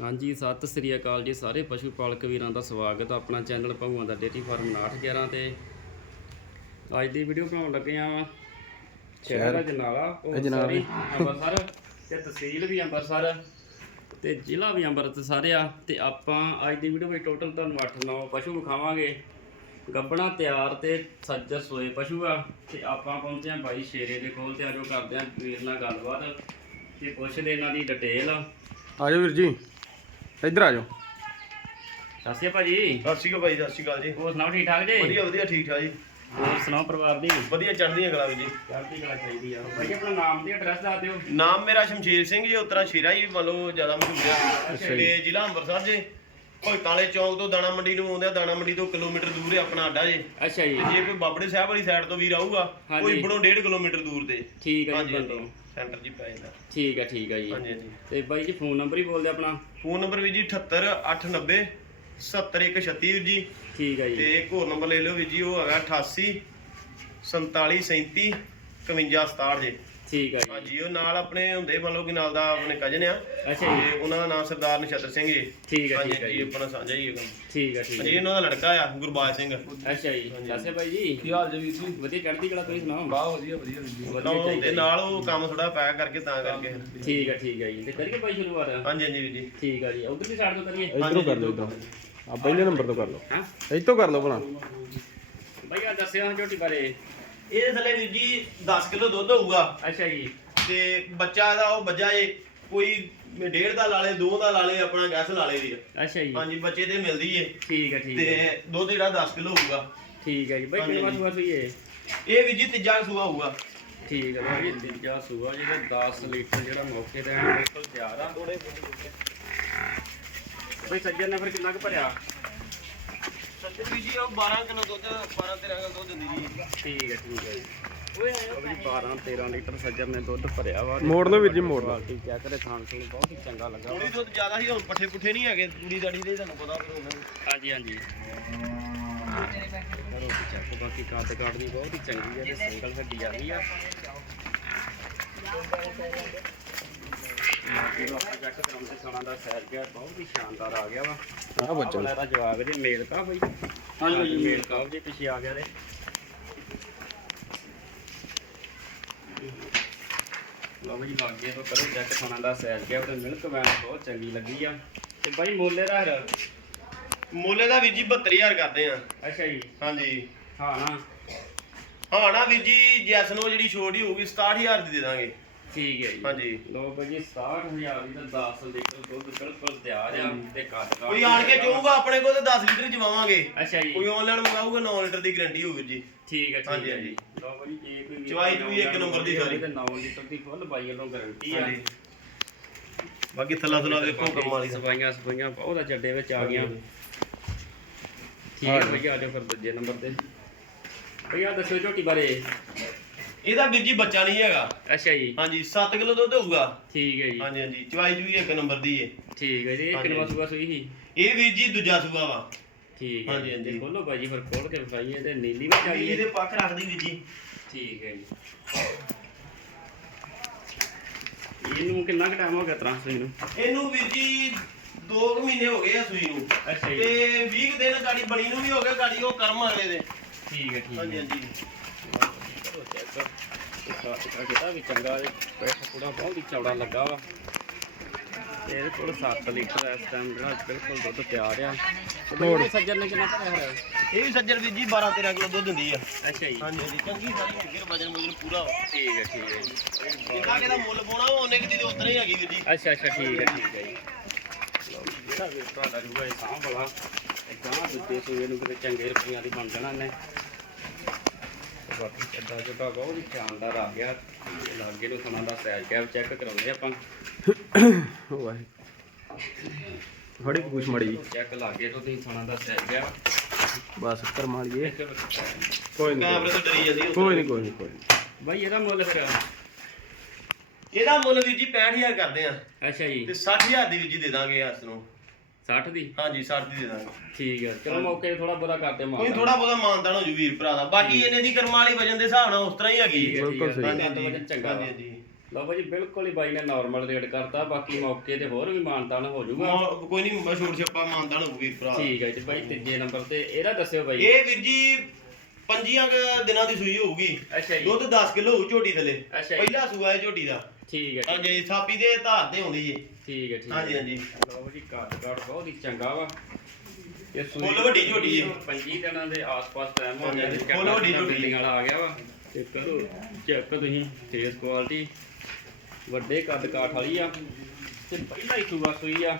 ਹਾਂਜੀ ਸਤਿ ਸ੍ਰੀ ਅਕਾਲ ਜੀ ਸਾਰੇ ਪਸ਼ੂ ਪਾਲਕ ਵੀਰਾਂ ਦਾ ਸਵਾਗਤ ਹੈ ਆਪਣਾ ਚੈਨਲ ਭਗਵਾਨ ਦਾ ਡੇਟੀ ਫਾਰਮ 911 ਤੇ। ਅੱਜ ਦੀ ਵੀਡੀਓ ਬਣਾਉਣ ਲੱਗੇ ਆ ਸ਼ਹਿਰ ਜਨਾਲਾ ਉਹ ਸਾਰੀ ਅੰਮ੍ਰਿਤਸਰ ਤੇ ਤਹਿਸੀਲ ਵੀ ਅੰਮ੍ਰਿਤਸਰ ਤੇ ਜ਼ਿਲ੍ਹਾ ਵੀ ਅੰਮ੍ਰਿਤਸਰ ਆ। ਤੇ ਆਪਾਂ ਅੱਜ ਦੀ ਵੀਡੀਓ ਵਿੱਚ ਟੋਟਲ ਤੁਹਾਨੂੰ 8-9 ਪਸ਼ੂ ਵਿਖਾਵਾਂਗੇ। ਗੱਬਣਾ ਤਿਆਰ ਤੇ ਸੱਜਰ ਸੋਏ ਪਸ਼ੂ ਆ। ਤੇ ਆਪਾਂ ਪਹੁੰਚੇ ਆ ਬਾਈ ਸ਼ੇਰੇ ਦੇ ਕੋਲ ਤੇ ਆਜੋ ਕਰਦੇ ਆ ਵੀਰ ਨਾਲ ਗੱਲਬਾਤ ਤੇ ਪੁੱਛਦੇ ਇਹਨਾਂ ਦੀ ਡਿਟੇਲ ਆ ਜਾਓ ਵੀਰ ਜੀ। ਇੱਧਰ ਆ ਜਾਓ। ਸਤਿ ਸ਼੍ਰੀ ਅਕਾਲ ਭਾਜੀ ਸਤਿ ਸ਼੍ਰੀ ਅਕਾਲ ਭਾਈ ਸਤਿ ਸ਼੍ਰੀ ਅਕਾਲ ਜੀ। ਹੋਰ ਸੁਣਾਓ ਠੀਕ ਠਾਕ ਜੀ? ਵਧੀਆ ਵਧੀਆ ਠੀਕ ਠਾਕ ਜੀ। ਹੋਰ ਸੁਣਾਓ ਪਰਿਵਾਰ ਦੀ? ਵਧੀਆ ਚੜ੍ਹਦੀਆਂ ਕਲਾ ਜੀ। ਚੜ੍ਹਦੀ ਕਲਾ ਚਾਹੀਦੀ ਆ। ਭਾਈ ਆਪਣਾ ਨਾਮ ਤੇ ਐਡਰੈਸ ਦੱਸ ਦਿਓ। ਨਾਮ ਮੇਰਾ ਸ਼ਮਸ਼ੀਰ ਸਿੰਘ ਜੀ ਉਤਰਾ ਸ਼ੇਰਾ ਹੀ ਮੰਨ ਲਓ ਜ਼ਿਆਦਾ ਮਸ਼ਹੂਰ ਆ। ਤੇ ਜ਼ਿਲ੍ਹਾ ਅੰਮ੍ਰਿਤਸਰ ਜੀ। ਕੋਈ ਕਾਲੇ ਚੌਂਕ ਤੋਂ ਦਾਣਾ ਮੰਡੀ ਨੂੰ ਆਉਂਦੇ ਆ ਦਾਣਾ ਮੰਡੀ ਤੋਂ ਕਿਲੋਮੀਟਰ ਦੂਰ ਹੈ ਆਪਣਾ ਅੱਡਾ ਜੀ। ਅੱਛਾ ਜੀ। ਜੇ ਕੋਈ ਬਾਬੜੇ ਸਾਹਿਬ ਵਾਲੀ ਸਾਈਡ ਤੋਂ ਵੀਰ ਆਊਗਾ ਹਾਂਜੀ। ਕੋਈ ਬੜੋਂ 1.5 ਕਿਲੋਮੀਟਰ ਦੂਰ ਤੇ। ਠੀਕ ਹੈ ਜੀ ਹਾਂਜੀ ਸੈਂਟਰ ਜੀ ਪੈ ਜਾਂਦਾ। ਠੀਕ ਹੈ ਠੀਕ ਹੈ ਜੀ। ਹਾਂਜੀ ਹਾਂਜੀ। ਤੇ ਬਾਈ ਜੀ ਫੋਨ ਨੰਬਰ ਹੀ ਬੋਲਦੇ ਆਪਣਾ। ਫੋਨ ਨੰਬਰ ਵੀ ਜੀ 78 890 70136 ਵੀਰ ਜੀ। ਠੀਕ ਹੈ ਜੀ। ਤੇ ਇੱਕ ਹੋਰ ਨੰਬਰ ਲੈ ਲਿਓ ਵੀਰ ਜੀ ਉਹ ਹੈਗਾ 88 47 37 51 67 ਜੀ। ਠੀਕ ਹੈ ਜੀ। ਹਾਂਜੀ ਉਹ ਨਾਲ ਆਪਣੇ ਹੁੰਦੇ ਮੰਨ ਲਓ ਕਿ ਨਾਲ ਦਾ ਆਪਣੇ ਕਜਨ ਆ। ਅੱਛਾ ਜੀ। ਤੇ ਉਹਨਾਂ ਦਾ ਨਾਮ ਸਰਦਾਰ ਨਛੱਤਰ ਸਿੰਘ ਜੀ। ਠੀਕ ਹੈ ਹਾਂਜੀ ਠੀਕ ਹੈ ਜੀ ਜੀ। ਆਪਣਾ ਸਾਂਝਾ ਹੀ ਹੈਗਾ। ਠੀਕ ਹੈ ਠੀਕ ਹਾਂਜੀ ਹੈ ਇਹਨਾਂ ਦਾ ਲੜਕਾ ਆ ਗੁਰਬਾਜ ਸਿੰਘ। ਅੱਛਾ ਜੀ। ਦੱਸੇ ਭਾਈ ਜੀ। ਕੀ ਹਾਲ ਜੀ ਵੀਰ ਜੀ? ਵਧੀਆ ਚੜ੍ਹਦੀ ਕਲਾ ਤੁਸੀਂ ਸੁਣਾਓ? ਬਾਹ ਵਧੀਆ ਵਧੀਆ ਜੀ। ਉਹਨਾਂ ਦੇ ਨਾਲ ਉਹ ਕੰਮ ਥੋੜਾ ਪੈਕ ਕਰਕੇ ਤਾਂ ਕਰਕੇ। ਜੀ। ਠੀਕ ਹੈ ਠੀਕ ਹੈ ਜੀ। ਤੇ ਕਰੀਏ ਭਾਈ ਸ਼ੁਰੂਆਤ? ਹਾਂਜੀ ਹਾਂਜੀ ਵੀਰ ਜੀ। ਠੀਕ ਹੈ ਜੀ। ਉਧਰਲੀ ਸਾਈਡ ਤੋਂ ਕਰੀਏ? ਇੱਧਰੋਂ ਕਰ ਲਓ ਇੱਧਰੋਂ। ਆ ਪਹਿਲੇ ਨੰਬਰ ਤੋਂ ਕਰ ਲਓ। ਹਾਂ? ਇੱਥੋਂ ਕਰ ਲਓ ਭਲਾ। ਭਾਈ ਆ ਦੱਸਿਓ ਝੋਟੀ ਬਾਰੇ। ਇਹਦੇ ਥੱਲੇ ਵੀਰ ਜੀ 10 ਕਿਲੋ ਦੁੱਧ ਹੋਊਗਾ। ਅੱਛਾ ਜੀ। ਤੇ ਬੱਚਾ ਇਹਦਾ ਉਹ ਬੱਜਾ ਏ ਕੋਈ ਡੇਢ ਦਾ ਲਾ ਲੇ ਦੋ ਦਾ ਲਾ ਲੇ ਆਪਣਾ ਗੈਸ ਲਾ ਲੇ ਵੀਰ। ਅੱਛਾ ਜੀ। ਹਾਂਜੀ ਬੱਚੇ ਤੇ ਮਿਲਦੀ ਏ। ਠੀਕ ਹੈ ਠੀਕ ਹੈ ਤੇ ਦੁੱਧ ਜਿਹੜਾ 10 ਕਿਲੋ ਹੋਊਗਾ। ਠੀਕ ਹੈ ਜੀ। ਭਾਈ ਕਿੰਨੇ ਵਾਰ ਸੂਆ ਇਹ? ਇਹ ਵੀਰ ਜੀ ਤੀਜਾ ਸੂਆ ਹੋਊਗਾ। ਠੀਕ ਹੈ ਭਾਈ ਤੀਜਾ ਸੂਆ ਜਿਹੜਾ 10 ਲੀਟਰ ਜਿਹੜਾ ਮੌਕੇ ਤੇ ਬਿਲਕੁਲ ਤਿਆਰ ਆ। ਭਾਈ ਸੱਜਣ ਨੇ ਫਿਰ ਕਿੰਨਾ ਕੁ ਭਰਿਆ? ਵੀਰ ਜੀ ਉਹ 12 ਕਿਲੋ ਦੁੱਧ 12 13 ਕਿਲੋ ਦੁੱਧ ਦਿੰਦੀ ਜੀ। ਠੀਕ ਹੈ ਠੀਕ ਹੈ ਜੀ। ਓਏ ਆਇਆ 12 13 ਲੀਟਰ ਸੱਜਣ ਨੇ ਦੁੱਧ ਭਰਿਆ ਵਾ। ਮੋੜ ਲਓ ਵੀਰ ਜੀ, ਮੋੜ ਲਓ। ਕੁਆਲਿਟੀ ਚੈੱਕ ਕਰੇ ਥਾਣ ਤੋਂ ਬਹੁਤ ਹੀ ਚੰਗਾ ਲੱਗਾ। ਥੋੜੀ ਦੁੱਧ ਜ਼ਿਆਦਾ ਸੀ ਹੁਣ ਪੱਠੇ ਪੁੱਠੇ ਨਹੀਂ ਹੈਗੇ ਤੂੜੀ ਦਾੜੀ ਦੇ ਤੁਹਾਨੂੰ ਪਤਾ ਫਿਰ ਹੁਣ ਹਾਂਜੀ ਹਾਂਜੀ। ਕਰੋ ਚੈੱਕ ਬਾਕੀ ਕੱਦ ਕਾਟ ਦੀ ਬਹੁਤ ਹੀ ਚੰਗੀ ਹੈ ਤੇ ਸਿੰਗਲ ਹੱਡੀ ਆ ਗਈ ਆ। ਕਰਾਉਂਦੇ ਸਣਾ ਦਾ ਸੈਰ ਗਿਆ ਬਹੁਤ ਹੀ ਸ਼ਾਨਦਾਰ ਆ ਗਿਆ ਵਾ ਆ ਬੱਚਾ ਵਾਲਾ ਦਾ ਜਵਾਬ ਇਹਦੇ ਮੇਲ ਕਾ ਬਈ ਹਾਂਜੀ। ਮੇਲ ਕਾ ਜੀ ਪਿੱਛੇ ਆ ਗਿਆ ਦੇ ਲਓ ਜੀ ਲੱਗੇ ਤੋਂ ਕਰੋ ਚੈੱਕ ਸਣਾ ਦਾ ਸੈਰ ਗਿਆ ਤੇ ਮਿਲਕ ਵੈਨ ਬਹੁਤ ਚੰਗੀ ਲੱਗੀ ਆ। ਤੇ ਬਾਈ ਮੋਲੇ ਦਾ ਹਰ। ਮੁੱਲੇ ਦਾ ਵੀਰ ਜੀ 72000 ਕਰਦੇ ਆ। ਅੱਛਾ ਜੀ। ਹਾਂਜੀ। ਹਾਂ ਨਾ। ਹਾਂ ਨਾ ਵੀਰ ਜੀ ਜੈਸ ਨੂੰ ਜਿਹੜੀ ਛੋਟ ਹੀ ਹੋਊਗੀ 67000 ਦੀ ਦੇ ਦਾਂਗੇ। ਠੀਕ ਹੈ ਜੀ। ਹਾਂਜੀ। ਲੋ ਭਾਜੀ 67000 ਦੀ ਤਾਂ 10 ਲੀਟਰ ਦੁੱਧ ਬਿਲਕੁਲ ਤਿਆਰ ਆ ਤੇ ਕੱਟ ਕੱਟ ਕੋਈ ਆਣ ਕੇ ਚਾਹੂਗਾ ਆਪਣੇ ਕੋਲ ਤੇ 10 ਲੀਟਰ ਚਵਾਵਾਂਗੇ ਅੱਛਾ ਜੀ। ਕੋਈ ਆਨਲਾਈਨ ਮੰਗਾਊਗਾ 9 ਲੀਟਰ ਦੀ ਗਾਰੰਟੀ ਹੋਊ ਵੀਰ ਜੀ। ਠੀਕ ਹੈ ਠੀਕ ਹਾਂਜੀ, ਹੈ ਹਾਂਜੀ। ਜੀ। ਲੋ ਭਾਜੀ ਜੇ ਕੋਈ ਵੀਰ ਚਵਾਈ ਚੂਈ ਇੱਕ online ਨੰਬਰ ਦੀ ਸਾਰੀ। ਤੇ 9 ਲੀਟਰ ਦੀ ਫੁੱਲ ਬਾਈ ਵੱਲੋਂ ਗਾਰੰਟੀ ਆ। ਬਾਕੀ ਥੱਲਾ ਥੱਲਾ ਦੇਖੋ ਕੰਮ ਦਾ ਸਫਾਈਆਂ ਸਫਾਈਆਂ ਬਹੁਤ ਆ ਚੱਡੇ ਵਿੱਚ ਆ ਗਈਆਂ। ਠੀਕ ਹੈ ਭਈਆ ਆ ਜਾਓ ਫਿਰ ਦੂਜੇ ਨੰਬਰ ਤੇ। ਭਈਆ ਦੱਸੋ ਝੋਟੀ ਬਾਰੇ। ਇਹਦਾ ਵੀਰ ਜੀ ਬੱਚਾ ਨਹੀਂ ਹੈਗਾ। ਅੱਛਾ ਜੀ। ਹਾਂਜੀ 7 ਕਿਲੋ ਦੁੱਧ ਹੋਊਗਾ। ਠੀਕ ਹੈ ਜੀ। ਹਾਂਜੀ ਹਾਂਜੀ ਚਵਾਈ ਚੂਈ ਇੱਕ ਨੰਬਰ ਦੀ ਏ। ਠੀਕ ਹੈ ਜੀ ਇਹ ਹਾਂਜੀ, ਕਿੰਨਾ। ਸੂਆ ਸੂਈ ਸੀ ਇਹ ਵੀਰ ਜੀ ਦੂਜਾ ਸੂਆ ਵਾ। ਠੀਕ ਹੈ ਹਾਂਜੀ, ਹਾਂਜੀ। ਤੇ ਖੋਲੋ ਭਾਜੀ ਫਿਰ ਖੋਲ ਕੇ ਵਿਖਾਈਏ ਤੇ ਨੀਲੀ ਵਿੱਚ ਆ ਗਈ ਨੀਲੀ ਹੈ। ਦੇ ਪੱਖ ਰੱਖਦੀ ਵੀਰ ਜੀ। ਠੀਕ ਹੈ ਜੀ। ਇਹਨੂੰ ਕਿੰਨਾ ਕੁ ਟਾਈਮ ਹੋ ਗਿਆ ਤਰਾਂ ਸੂਈ ਨੂੰ? ਇਹਨੂੰ ਵੀਰ ਜੀ 2 ਮਹੀਨੇ ਹੋ ਗਏ ਆ ਸੂਈ ਨੂੰ। ਅੱਛਾ ਜੀ। ਤੇ 20 ਕੁ ਦਿਨ ਗਾੜੀ ਬਣੀ ਨੂੰ ਵੀ ਹੋ ਗਿਆ ਗਾੜੀ ਉਹ ਕਰਮ ਅਗਲੇ ਦੇ। ਠੀਕ ਹੈ ਠੀਕ ਹਾਂਜੀ ਹੈ ਹਾਂਜੀ। ਕਰੋ ਚੈੱਕ ਇਹ ਕਿਤਾ ਵੀ ਚੰਗਾ ਹੈ ਪੈਸਾ ਬਹੁਤ ਹੀ ਚੌੜਾ ਲੱਗਾ ਵਾ ਤੇ ਇਹਦੇ ਕੋਲ 7 ਲੀਟਰ ਇਸ ਟਾਈਮ ਜਿਹੜਾ ਬਿਲਕੁਲ ਦੁੱਧ ਤਿਆਰ ਆ ਤੇ ਬਈ ਇਹਦੇ ਸੱਜਣ ਨੇ ਕਿੰਨਾ ਭਰਿਆ ਹੋਇਆ ਇਹ ਵੀ ਸੱਜਰ ਵੀਰ ਜੀ 12 13 ਕਿਲੋ ਦੁੱਧ ਦਿੰਦੀ ਆ ਅੱਛਾ ਜੀ ਹਾਂਜੀ ਹਾਂਜੀ ਚੰਗੀ ਸਾਰੀ ਫਿਰ ਵਜਨ ਵਜਨ ਪੂਰਾ ਵਾ ਠੀਕ ਹੈ ਠੀਕ ਹੈ ਜਿੰਨਾ ਕਿਦਾ ਮੁੱਲ ਪਾਉਣਾ ਉਹ ਉਹਨੇ ਕਿਦੀ ਉਤਨਾ ਹੀ ਹੈਗੀ ਵੀਰ ਜੀ ਅੱਛਾ ਅੱਛਾ ਠੀਕ ਹੈ ਠੀਕ ਹੈ ਜੀ ਜਿਹੜਾ ਵੀ ਤੁਹਾਡਾ ਜੂਗਾ ਇਹ ਸਾਂਭ ਵਾਲਾ ਇਹ ਗਾਂ ਸੂਏ ਨੂੰ ਕਿਤੇ ਚੰਗੇ ਰੁਪਈਆਂ ਦੀ ਬਣ ਜਾਣਾ ਨੇ ਬਾਕੀ ਚੱਡਾ ਚੁੱਡਾ ਬਹੁਤ ਹੀ ਸ਼ਾਨਦਾਰ ਆ ਗਿਆ। ਲਾਗੇ ਨੂੰ ਸਮਾਂ ਦਾ ਸਾਈਜ਼ ਕੈਪ ਚੈੱਕ ਕਰਾਉਂਦੇ ਆਪਾਂ। ਵਾਹਿ ਫੜੀ ਕੁਛ ਮੜੀ। ਚੈੱਕ ਲਾਗੇ ਤੋਂ ਤੁਸੀਂ ਸਮਾਂ ਦਾ ਸਾਈਜ਼ ਕੈਪ ਬਸ ਕਰਮਾ ਲਈਏ ਕੋਈ ਕੈਮਰੇ ਨਹੀਂ ਤੋਂ ਡਰੀ ਜਾਂਦੀ। ਕੋਈ ਨਹੀਂ ਕੋਈ ਨਹੀਂ ਕੋਈ ਨਹੀਂ ਬਾਈ ਇਹਦਾ ਮੁੱਲ ਫਿਰ? ਇਹਦਾ ਮੁੱਲ ਵੀਰ ਜੀ 65000 ਕਰਦੇ ਆ। ਅੱਛਾ ਜੀ। ਤੇ 60000 ਦੀ ਵੀਰ ਜੀ ਦੇ ਦਾਂਗੇ ਇਸ ਨੂੰ। 60 ਦੀ? ਹਾਂਜੀ 60 ਦੀ ਦੇ ਦਾਂਗੇ। ਠੀਕ ਹੈ ਚਲੋ ਮੌਕੇ ਤੇ ਥੋੜਾ ਬੁਰਾ ਕਰਦੇ ਕੋਈ ਮਾਰ ਥੋੜਾ ਬਹੁਤਾ ਮਾਨਦਾਨ ਹੋ ਜੂ ਵੀਰ ਭਰਾ ਦਾ। ਬਾਕੀ ਇਹਨੇ ਦੀ ਕਰਮਾਂ ਵਾਲੀ ਵਜਨ ਦੇ ਹਿਸਾਬ ਨਾਲ ਉਸ ਤਰ੍ਹਾਂ ਹੀ ਹੈਗੀ। ਠੀਕ ਹੈ, ਬਿਲਕੁਲ ਠੀਕ ਹੈ। ਸਹੀ। ਕੱਦ ਵਜਨ ਚੰਗਾ ਵਾ। ਹਾਂਜੀ ਹਾਂਜੀ। ਲਓ ਭਾਜੀ ਬਿਲਕੁਲ ਹੀ ਬਾਈ ਨੇ ਨਾਰਮਲ ਰੇਟ ਕਰਤਾ। ਬਾਕੀ ਮੌਕੇ ਤੇ ਹੋਰ ਵੀ ਮਾਨਤਾਨ ਹੋ ਜਾਊਗਾ ਮਾ- ਕੋਈ ਨਹੀਂ ਮਸ਼ਹੂਰ ਛੱਪਾ ਮਾਨਦਾਨ ਹੋਊਗੀ ਭਰਾ। ਠੀਕ ਹੈ ਜੀ ਭਾਈ ਤੀਜੇ ਨੰਬਰ ਤੇ ਇਹਦਾ ਦੱਸਿਓ ਬਾਈ। ਇਹ ਵੀਰ ਜੀ ਪੰਜੀਆਂ ਕੁ ਦਿਨਾਂ ਦੀ ਸੂਈ ਹੋਊਗੀ। ਅੱਛਾ ਜੀ। ਦੁੱਧ 10 ਕਿਲੋ ਹੋਊ ਝੋਟੀ ਥੱਲੇ। ਅੱਛਾ ਜੀ। ਪਹਿਲਾ ਸੂਆ ਹੈ ਝੋਟੀ ਦਾ। ਠੀਕ ਹੈ ਹਾਂਜੀ ਥਾਪੀ ਦੇ ਧਾਰ ਤੇ ਜੀ। ਠੀਕ ਹੈ ਠੀਕ ਹੈ। ਹਾਂਜੀ ਹਾਂਜੀ। ਲਓ ਜੀ ਕੱਦ ਕਾਠ ਬਹੁਤ ਹੀ ਚੰਗਾ ਵਾ। ਇਹ ਸੂਈ ਫੁੱਲ ਵੱਡੀ ਝੋਟੀ ਹੈ। 25 ਦਿਨਾਂ ਦੇ ਆਸ-ਪਾਸ ਟਾਈਮ ਹੋ ਗਿਆ ਤੇ ਫੁੱਲ ਵੱਡੀ ਝੋਟੀ। ਬਿਲਡਿੰਗ ਵਾਲਾ ਆ ਗਿਆ ਵਾ। ਤੇ ਕਰੋ ਚੈੱਕ ਤੁਸੀਂ ਫੇਸ ਕੁਆਲਿਟੀ ਵੱਡੇ ਕੱਦ ਕਾਠ ਵਾਲੀ ਆ। ਤੇ ਪਹਿਲਾ ਹੀ ਸੂਆ ਸੂਈ ਆ।